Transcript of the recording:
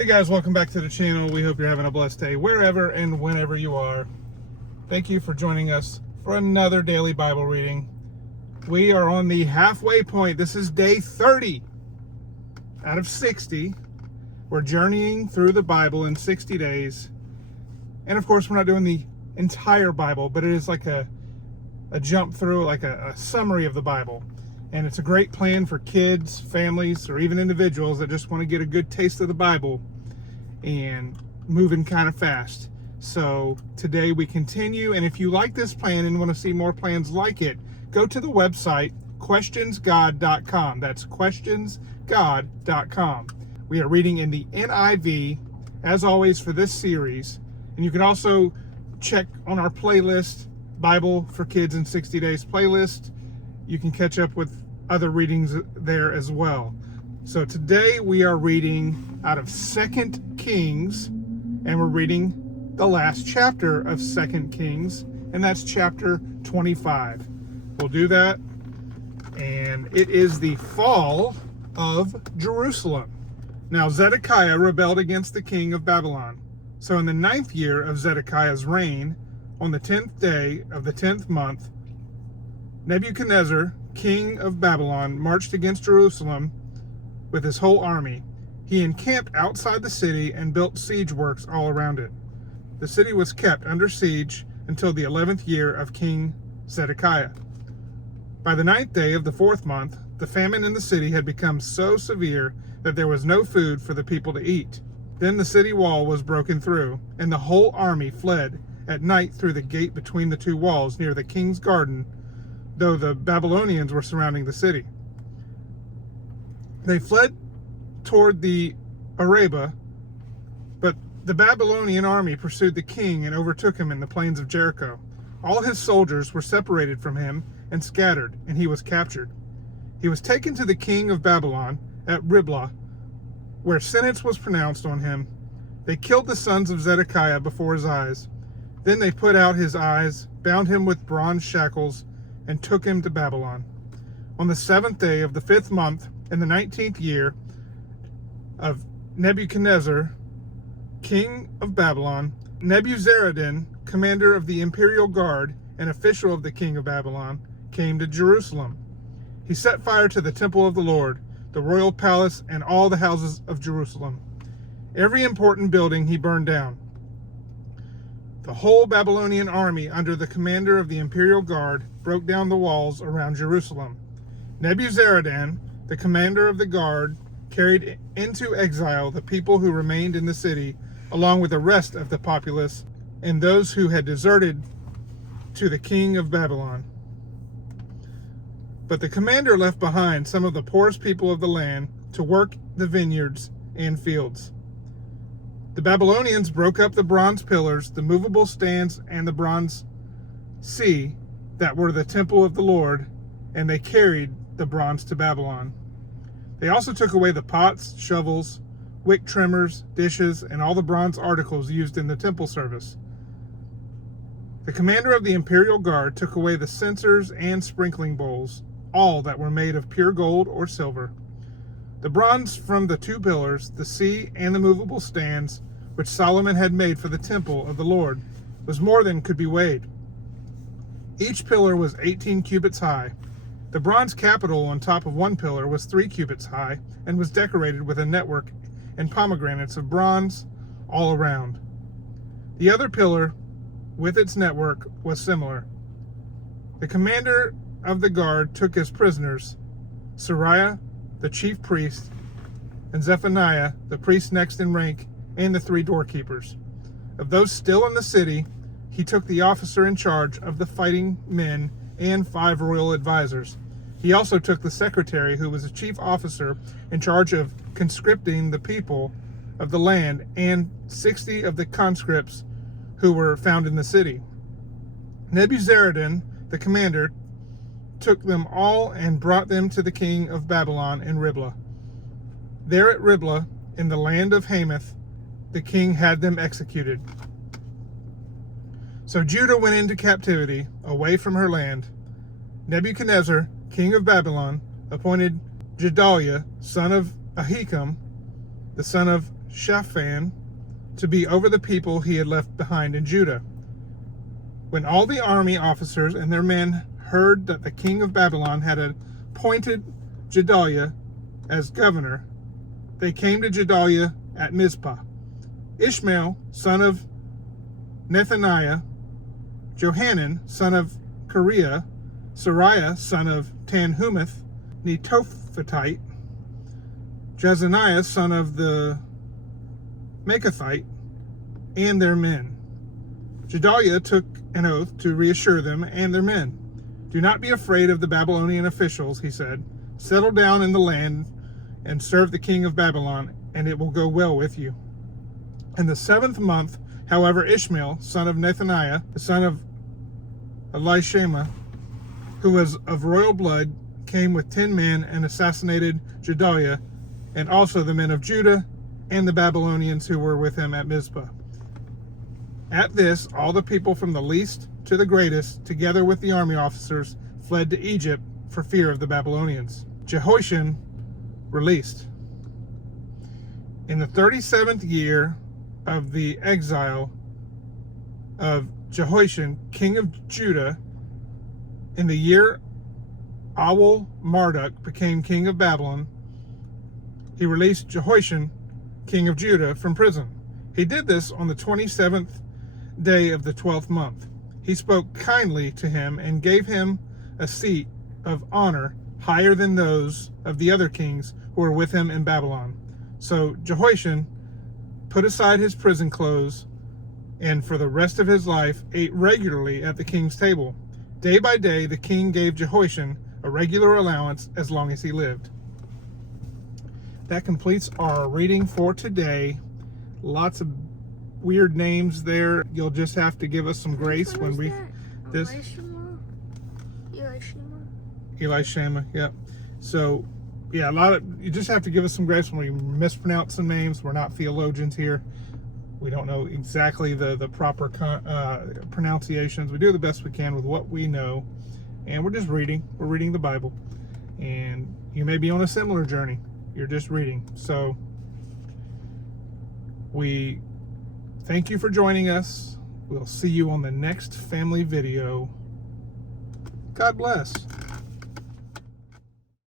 Hey guys, welcome back to the channel. We hope you're having a blessed day wherever and whenever you are. Thank you for joining us for another daily Bible reading. We are on the halfway point. This is day 30 out of 60. We're journeying through the Bible in 60 days. And of course, we're not doing the entire Bible, but it is like a jump through, like a summary of the Bible. And it's a great plan for kids, families, or even individuals that just want to get a good taste of the Bible and moving kind of fast. So today we continue, and if you like this plan and want to see more plans like it, go to the website questionsgod.com. That's questionsgod.com. We are reading in the NIV, as always, for this series. And you can also check on our playlist, Bible for Kids in 60 Days playlist. You can catch up with other readings there as well. So today we are reading out of 2 Kings, and we're reading the last chapter of 2 Kings, and that's chapter 25. We'll do that, and it is the fall of Jerusalem. Now Zedekiah rebelled against the king of Babylon. So in the 9th year of Zedekiah's reign, on the 10th day of the 10th month, Nebuchadnezzar, king of Babylon, marched against Jerusalem with his whole army. He encamped outside the city and built siege works all around it. The city was kept under siege until the 11th year of King Zedekiah. By the 9th day of the 4th month, the famine in the city had become so severe that there was no food for the people to eat. Then the city wall was broken through, and the whole army fled at night through the gate between the two walls near the king's garden, though the Babylonians were surrounding the city. They fled toward the Arabah, but the Babylonian army pursued the king and overtook him in the plains of Jericho. All his soldiers were separated from him and scattered, and he was captured. He was taken to the king of Babylon at Riblah, where sentence was pronounced on him. They killed the sons of Zedekiah before his eyes. Then they put out his eyes, bound him with bronze shackles, and took him to Babylon. On the 7th day of the 5th month, in the 19th year of Nebuchadnezzar, king of Babylon, Nebuzaradan, commander of the imperial guard and official of the king of Babylon, came to Jerusalem. He set fire to the temple of the Lord, the royal palace, and all the houses of Jerusalem. Every important building he burned down. The whole Babylonian army, under the commander of the imperial guard, broke down the walls around Jerusalem. Nebuzaradan, the commander of the guard, carried into exile the people who remained in the city, along with the rest of the populace and those who had deserted to the king of Babylon. But the commander left behind some of the poorest people of the land to work the vineyards and fields. The Babylonians broke up the bronze pillars, the movable stands, and the bronze sea that were the temple of the Lord, and they carried the bronze to Babylon. They also took away the pots, shovels, wick trimmers, dishes, and all the bronze articles used in the temple service. The commander of the imperial guard took away the censers and sprinkling bowls, all that were made of pure gold or silver. The bronze from the 2 pillars, the sea, and the movable stands, which Solomon had made for the temple of the Lord, was more than could be weighed. Each pillar was 18 cubits high. The bronze capital on top of one pillar was 3 cubits high and was decorated with a network and pomegranates of bronze all around. The other pillar, with its network, was similar. The commander of the guard took as prisoners Sariah, the chief priest, and Zephaniah, the priest next in rank, and the 3 doorkeepers. Of those still in the city, he took the officer in charge of the fighting men and 5 royal advisors. He also took the secretary, who was a chief officer in charge of conscripting the people of the land, and 60 of the conscripts who were found in the city. Nebuzaradan, the commander, took them all and brought them to the king of Babylon in Riblah. There at Riblah, in the land of Hamath, the king had them executed. So Judah went into captivity, away from her land. Nebuchadnezzar, king of Babylon, appointed Gedaliah, son of Ahikam, the son of Shaphan to be over the people he had left behind in Judah. When all the army officers and their men heard that the king of Babylon had appointed Gedaliah as governor, they came to Gedaliah at Mizpah. Ishmael, son of Nethaniah, Johanan, son of Kareah, Sariah, son of Tanhumeth, Netophathite, Jezaniah, son of the Makathite, and their men. Gedaliah took an oath to reassure them and their men. Do not be afraid of the Babylonian officials, he said. Settle down in the land and serve the king of Babylon, and it will go well with you. In the 7th month, however, Ishmael, son of Nethaniah, the son of Elishama, who was of royal blood, came with 10 men and assassinated Gedaliah, and also the men of Judah and the Babylonians who were with him at Mizpah. At this, all the people from the least to the greatest, together with the army officers, fled to Egypt for fear of the Babylonians. Jehoiachin released. In the 37th year of the exile of Jehoiachin, king of Judah, in the year Awal Marduk became king of Babylon, he released Jehoiachin, king of Judah, from prison. He did this on the 27th day of the 12th month. He spoke kindly to him and gave him a seat of honor higher than those of the other kings who were with him in Babylon. So Jehoiachin put aside his prison clothes and for the rest of his life ate regularly at the king's table. Day by day, the king gave Jehoiachin a regular allowance as long as he lived. That completes our reading for today. Lots of weird names there. You'll just have to give us some grace when we... This Elishama, yep. So, yeah, you just have to give us some grace when we mispronounce some names. We're not theologians here. We don't know exactly the proper pronunciations. We do the best we can with what we know. And we're just reading. We're reading the Bible. And you may be on a similar journey. You're just reading. So, we thank you for joining us. We'll see you on the next family video. God bless.